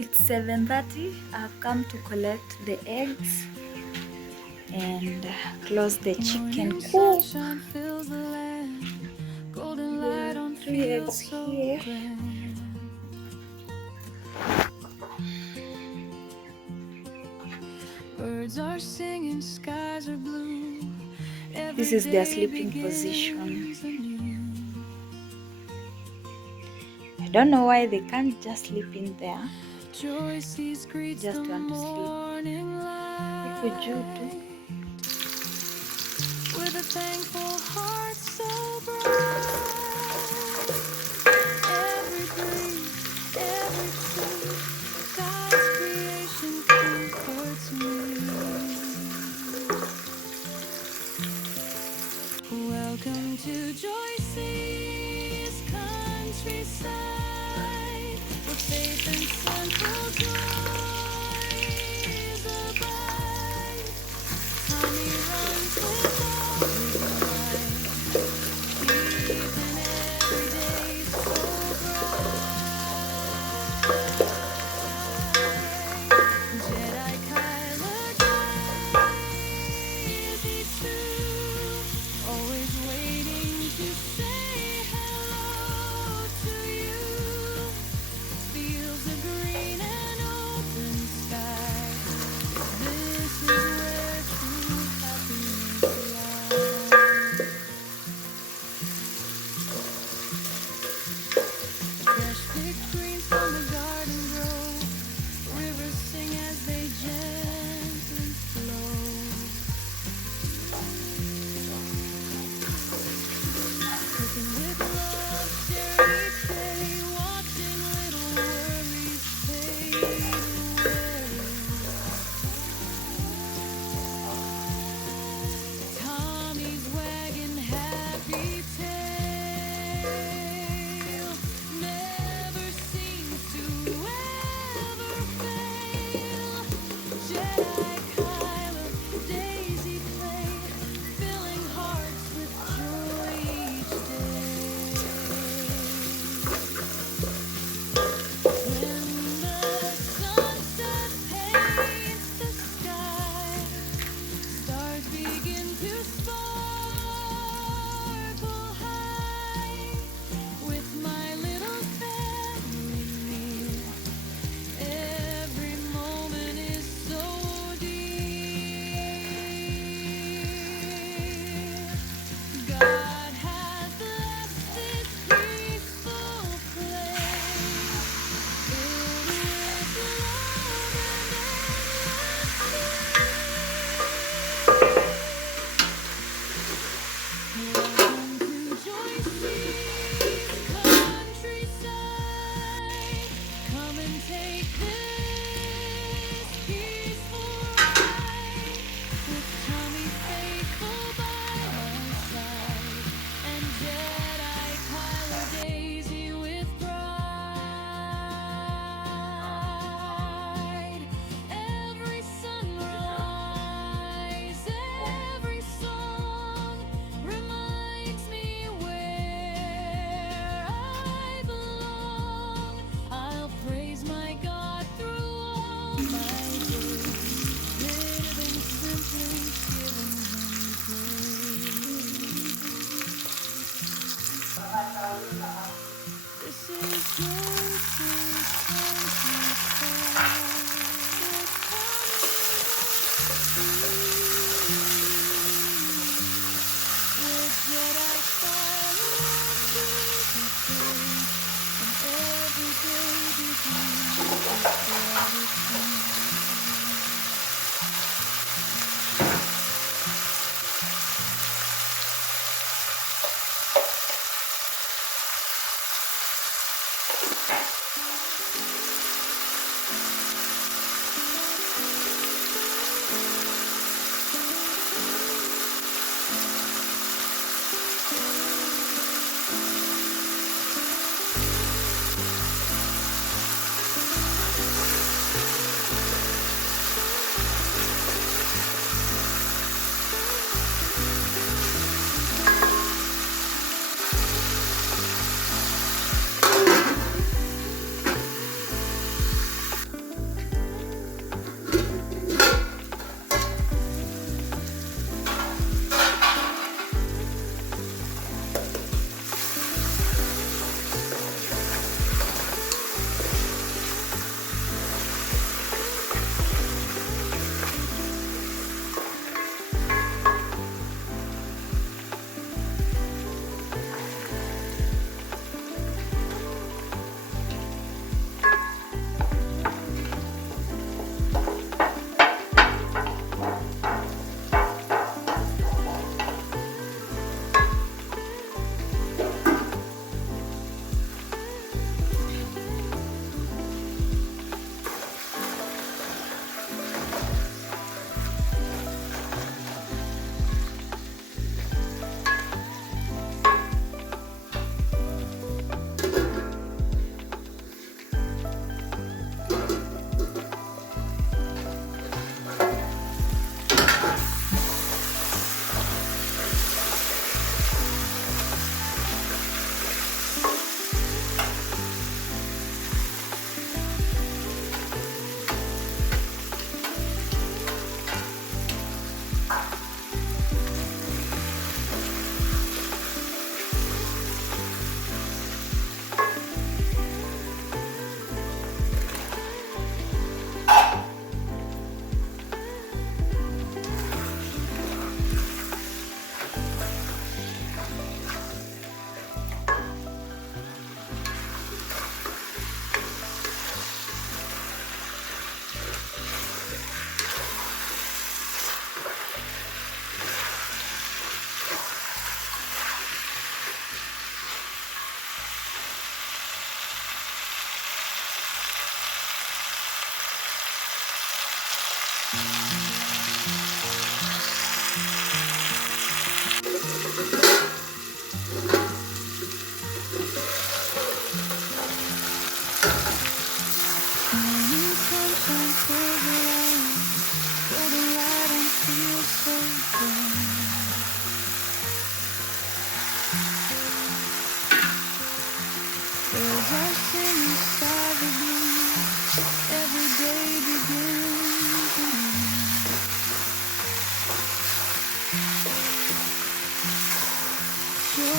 It's 7:30. I've come to collect the eggs and close the chicken coop. There are 3 eggs here. Birds are singing, skies are blue. This is their sleeping position. I don't know why they can't just sleep in there. Just want to sleep. Iko juu tu. With a thankful heart so bright, every breeze, every tree, God's creation comforts me. Welcome to Joyce's countryside, where faith and simple joys abide. Tommy runs with all his might, keeping every day so bright. Jedi Kyler Daisy too, always waiting to say hello to you. Fields of green and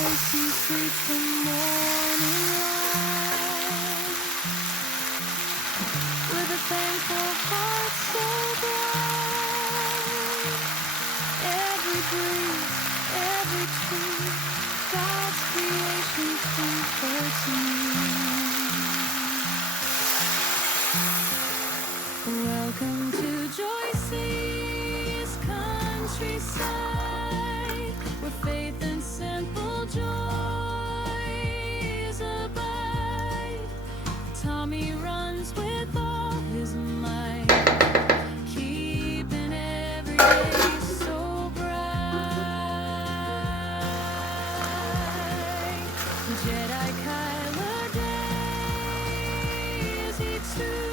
Choices reach the morning light with a thankful heart so bright. Every breeze, every tree, God's creation comforts me. Welcome to Joyce's countryside, where faith and simple joys abide. Tommy runs with all his might, keeping every day so bright. Jedi Kyler Day, is he too?